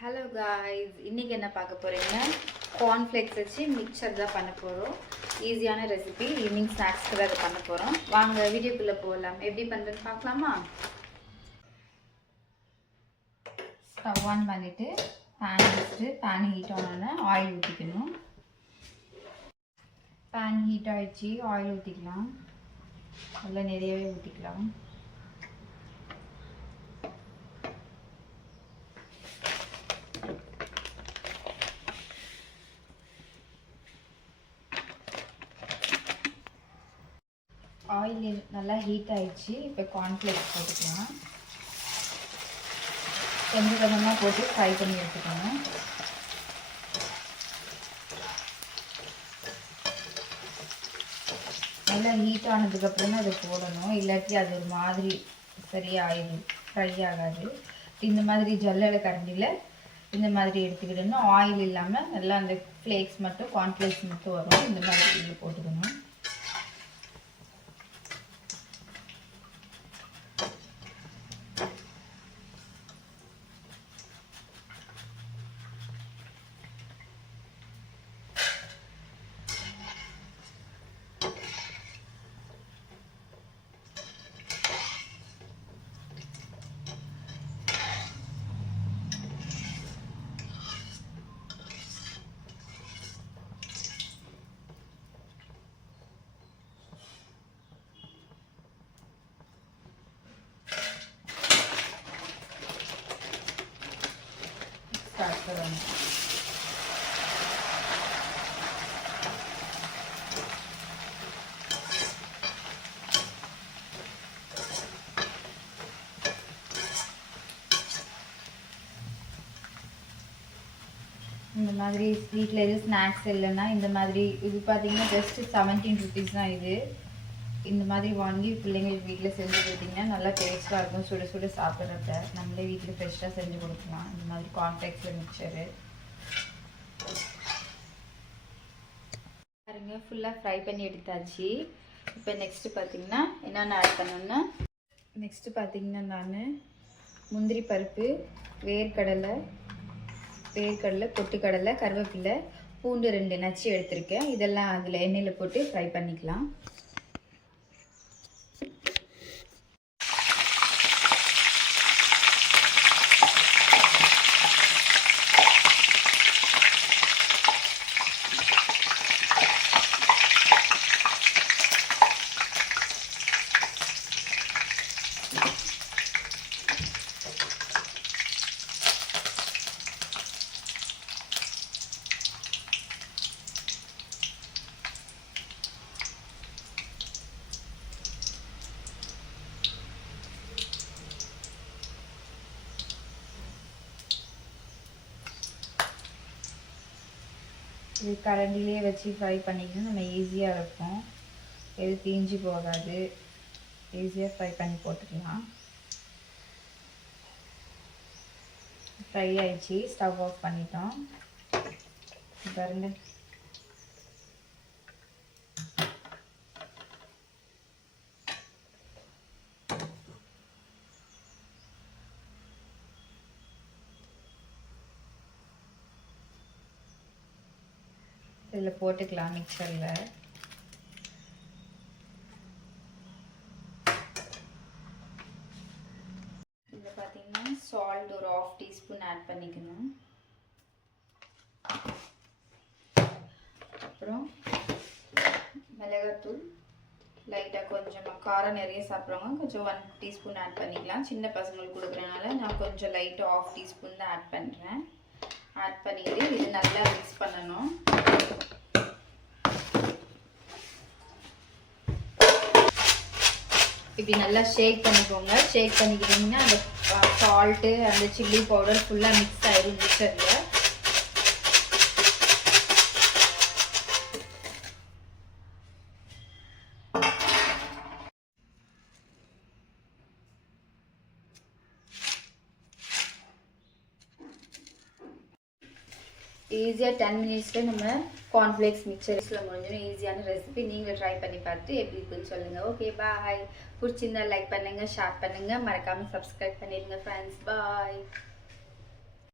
Hello guys, இன்றைக்கி என்ன பார்க்க போகிறீங்கன்னா கார்ன்ஃப்ளேக்ஸ் வச்சு மிக்சர் தான் பண்ண போகிறோம். ஈஸியான ரெசிபி, ஈவினிங் ஸ்நாக்ஸ்க்கு தான் அதை பண்ண போகிறோம். வாங்க வீடியோக்குள்ளே போகலாம். எப்படி பண்ணுறதுன்னு பார்க்கலாமா? ஸ்டவ் ஆன் பண்ணிவிட்டு பேன் வச்சுட்டு பேன் ஹீட் ஆனோடனே ஆயில் ஊற்றிக்கணும். பேன் ஹீட் ஆகிடுச்சு, ஆயில் ஊற்றிக்கலாம். நல்லா நிறையவே ஊற்றிக்கலாம். ஆயில் நல்லா ஹீட் ஆகிடுச்சு. இப்போ கார்ன்ஃப்ளேக்ஸ் போட்டுக்கலாம். கொஞ்சம் கொஞ்சமாக போட்டு ஃப்ரை பண்ணி எடுத்துக்கணும். நல்லா ஹீட் ஆனதுக்கப்புறம் தான் அதை போடணும், இல்லாட்டி அது ஒரு மாதிரி சரியாகிடும், ஃப்ரை ஆகாது. இந்த மாதிரி ஜல்லடை கரண்டியில் இந்த மாதிரி எடுத்துக்கிடணும். ஆயில் இல்லாமல் நல்லா அந்த ஃப்ளேக்ஸ் மட்டும், கார்ன்ஃப்ளேக்ஸ் மட்டும் வரும். இந்த மாதிரி இதில் போட்டுக்கணும். ஸ்டார்ட் பண்ணணும். இந்த மாதிரி வீட்டில் எதுவும் ஸ்நாக்ஸ் இல்லைன்னா இந்த மாதிரி இது பார்த்தீங்கன்னா ஜஸ்ட் 17 rupees தான். இந்த மாதிரி வாங்கி பிள்ளைங்களுக்கு வீட்டில் செஞ்சு கொடுத்தீங்கன்னா நல்லா டேஸ்ட்டாக இருக்கும். சுட சுட சாப்பிட்றத நம்மளே வீட்டில் ஃப்ரெஷ்ஷாக செஞ்சு கொடுக்கலாம். இந்த மாதிரி கார்ன்ஃப்ளேக்ஸ் மிக்சரு பாருங்க, ஃபுல்லாக ஃப்ரை பண்ணி எடுத்தாச்சு. இப்போ நெக்ஸ்ட்டு பார்த்தீங்கன்னா என்னென்ன ஆட் பண்ணணும்னா, நெக்ஸ்ட்டு பார்த்தீங்கன்னா நான் முந்திரி பருப்பு, வேர்க்கடலை, பொட்டுக்கடலை, கருவேப்பிலை, பூண்டு 2 நச்சு எடுத்திருக்கேன். இதெல்லாம் அதில் எண்ணெயில் போட்டு ஃப்ரை பண்ணிக்கலாம். இது கரண்டிலே வச்சு ஃப்ரை பண்ணிக்கணும். நம்ம ஈஸியாக இருக்கும், எது தீஞ்சு போகாது. ஈஸியாக ஃப்ரை பண்ணி போட்டுக்கலாம். ஃப்ரை ஆயிடுச்சு, ஸ்டவ் ஆஃப் பண்ணிட்டோம். பாருங்க, இதில் போட்டுக்கலாம் மிக்சரில். இதில் பார்த்தீங்கன்னா சால்ட் ஒரு 1/2 டீஸ்பூன் ஆட் பண்ணிக்கணும். அப்புறம் மிளகாத்தூள் லைட்டாக, கொஞ்சமாக காரம் நிறைய சாப்பிட்றவங்க கொஞ்சம் 1 டீஸ்பூன் ஆட் பண்ணிக்கலாம். சின்ன பசங்களுக்கு கொடுக்குறதுனால நான் கொஞ்சம் லைட்டாக 1/2 டீஸ்பூன் தான் ஆட் பண்ணுறேன். ஆட் பண்ணிட்டு இது நல்லா மிக்ஸ் பண்ணணும். இப்படி நல்லா ஷேக் பண்ணிக்கோங்க. ஷேக் பண்ணிக்கிட்டிங்கன்னா அந்த சால்ட்டு, அந்த சில்லி பவுடர் ஃபுல்லாக மிக்ஸ் ஆயிடும் மிக்சரில். ஈஸியாக 10 மினிட்ஸில் நம்ம கார்ன்ஃப்ளேக்ஸ் மிக்சர்ஸில் முடிஞ்சிடும். ஈஸியான ரெசிபி, நீங்களும் ட்ரை பண்ணி பார்த்து எப்படி இருக்குன்னு சொல்லுங்கள். ஓகே, பாய். பிடிச்சிருந்தா லைக் பண்ணுங்கள், ஷேர் பண்ணுங்கள், மறக்காமல் சப்ஸ்கிரைப் பண்ணிடுங்க ஃப்ரெண்ட்ஸ். பாய்.